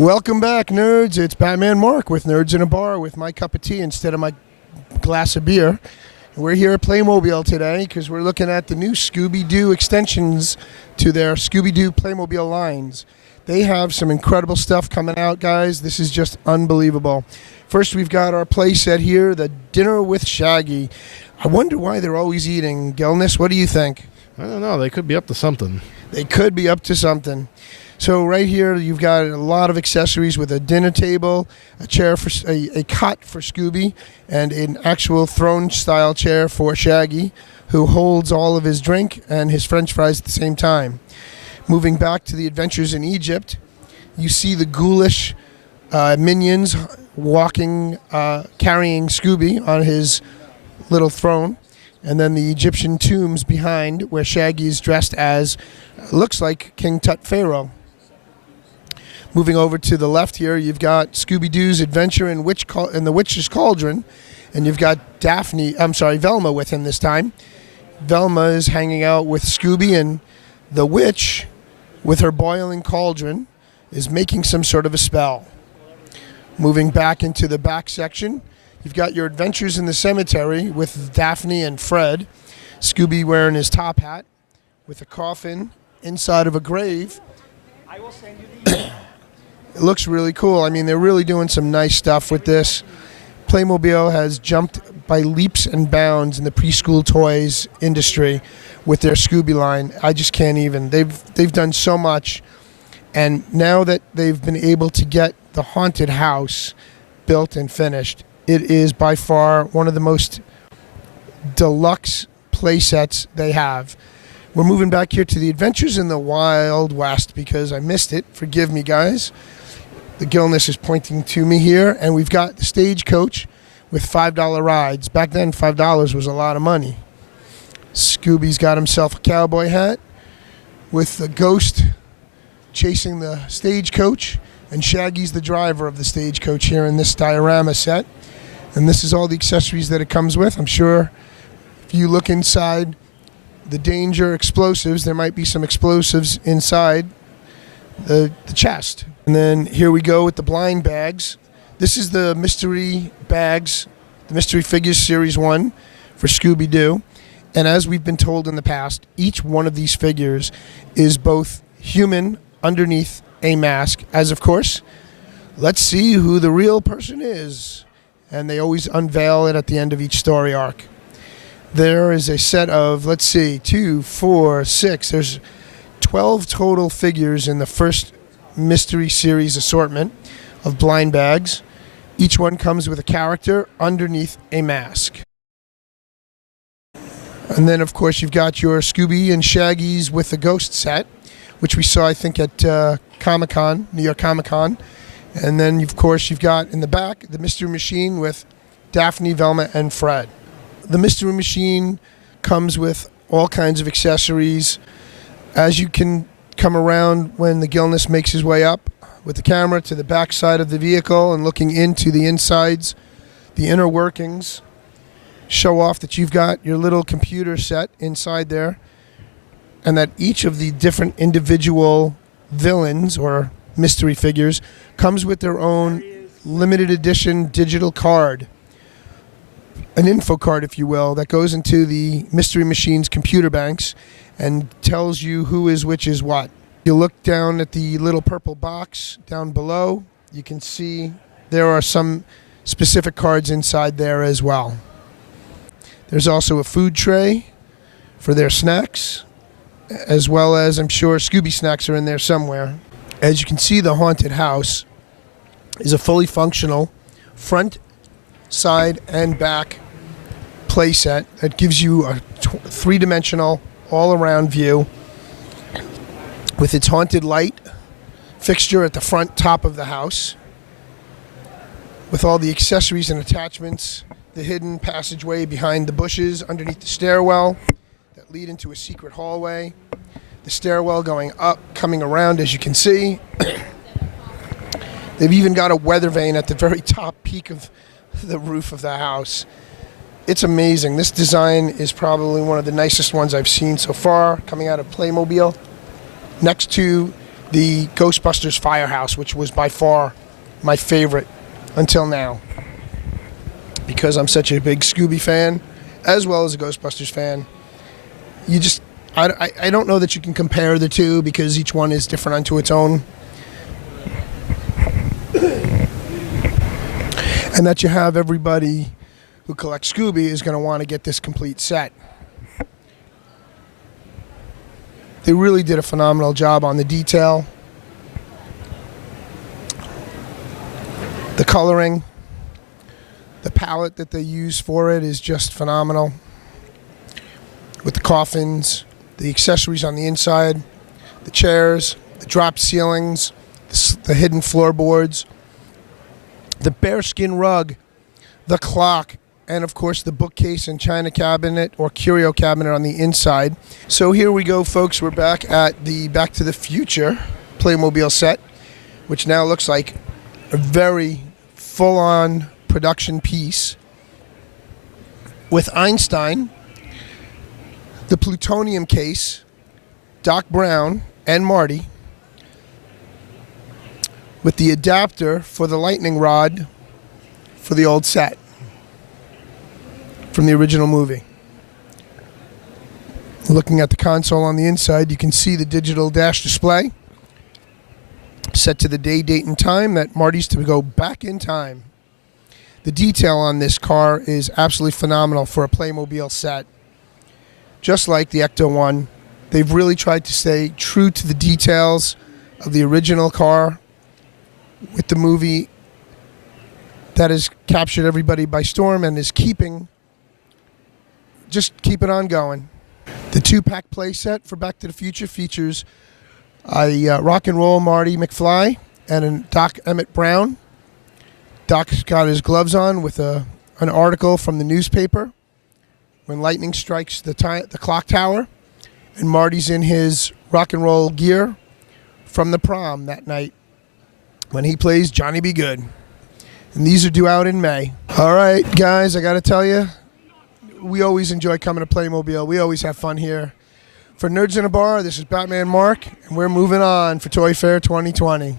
Welcome back, nerds. It's Batman Mark with Nerds in a Bar with my cup of tea instead of my glass of beer. We're here at Playmobil today because we're looking at the new Scooby Doo extensions to their Scooby Doo Playmobil lines. They have some incredible stuff coming out, guys. This is just unbelievable. First, we've got our play set here, the Dinner with Shaggy. I wonder why they're always eating. Gilness, what do you think? I don't know. They could be up to something. They could be up to something. So right here, you've got a lot of accessories with a dinner table, a chair for a cot for Scooby, and an actual throne-style chair for Shaggy, who holds all of his drink and his French fries at the same time. Moving back to the Adventures in Egypt, you see the ghoulish minions walking, carrying Scooby on his little throne, and then the Egyptian tombs behind, where Shaggy is dressed as, looks like King Tut Pharaoh. Moving over to the left here, you've got Scooby-Doo's Adventure in the Witch's Cauldron, and you've got Thelma with him this time. Thelma is hanging out with Scooby, and the witch, with her boiling cauldron, is making some sort of a spell. Moving back into the back section, you've got your Adventures in the Cemetery with Daphne and Fred. Scooby wearing his top hat with a coffin inside of a grave. I will send you the It looks really cool. I mean, they're really doing some nice stuff with this. Playmobil has jumped by leaps and bounds in the preschool toys industry with their Scooby line. I just can't even. They've done so much. And now that they've been able to get the haunted house built and finished, it is by far one of the most deluxe play sets they have. We're moving back here to the Adventures in the Wild West because I missed it. Forgive me, guys. The Gilness is pointing to me here, and we've got the Stagecoach with $5 rides. Back then, $5 was a lot of money. Scooby's got himself a cowboy hat with the ghost chasing the stagecoach, and Shaggy's the driver of the stagecoach here in this diorama set. And this is all the accessories that it comes with. I'm sure if you look inside the Danger explosives, there might be some explosives inside the chest. And then here we go with the blind bags. This is the mystery bags, the Mystery Figures Series 1 for Scooby Doo. And as we've been told in the past, each one of these figures is both human underneath a mask, as of course, let's see who the real person is. And they always unveil it at the end of each story arc. There is a set of, let's see, 2, 4, 6. There's 12 total figures in the first Mystery Series assortment of blind bags. Each one comes with a character underneath a mask. And then, of course, you've got your Scooby and Shaggy's with the Ghost set, which we saw, I think, at Comic-Con, New York Comic-Con. And then, of course, you've got in the back the Mystery Machine with Daphne, Thelma, and Fred. The Mystery Machine comes with all kinds of accessories. As you can come around when the Gilness makes his way up with the camera to the back side of the vehicle and looking into the insides, the inner workings, show off that you've got your little computer set inside there, and that each of the different individual villains or mystery figures comes with their own limited edition digital card. An info card, if you will, that goes into the Mystery Machine's computer banks and tells you who is which is what. You look down at the little purple box down below, you can see there are some specific cards inside there as well. There's also a food tray for their snacks, as well as, I'm sure, Scooby snacks are in there somewhere. As you can see, the haunted house is a fully functional front, side, and back play set that gives you a three-dimensional, all-around view with its haunted light fixture at the front top of the house, with all the accessories and attachments, the hidden passageway behind the bushes underneath the stairwell that lead into a secret hallway, the stairwell going up, coming around, as you can see. They've even got a weather vane at the very top peak of the roof of the house. It's amazing. This design is probably one of the nicest ones I've seen so far coming out of Playmobil. Next to the Ghostbusters Firehouse, which was by far my favorite until now, because I'm such a big Scooby fan as well as a Ghostbusters fan. I don't know that you can compare the two because each one is different unto its own. And that you have everybody who collects Scooby is going to want to get this complete set. They really did a phenomenal job on the detail. The coloring, the palette that they use for it is just phenomenal. With the coffins, the accessories on the inside, the chairs, the drop ceilings, the hidden floorboards, the bearskin rug, the clock, and of course the bookcase and china cabinet or curio cabinet on the inside. So here we go, folks. We're back at the Back to the Future Playmobil set, which now looks like a very full-on production piece with Einstein, the plutonium case, Doc Brown, and Marty, with the adapter for the lightning rod for the old set from the original movie. Looking at the console on the inside, you can see the digital dash display set to the day, date, and time that Marty's to go back in time. The detail on this car is absolutely phenomenal for a Playmobil set. Just like the Ecto-1, they've really tried to stay true to the details of the original car with the movie that has captured everybody by storm and is keeping on going. The 2-pack play set for Back to the Future features a rock and roll Marty McFly and a Doc Emmett Brown. Doc's got his gloves on with an article from the newspaper when lightning strikes the clock tower, and Marty's in his rock and roll gear from the prom that night when he plays Johnny Be Good. And these are due out in May. All right, guys, I got to tell you, we always enjoy coming to Playmobil. We always have fun here. For Nerds in a Bar, this is Batman Mark, and we're moving on for Toy Fair 2020.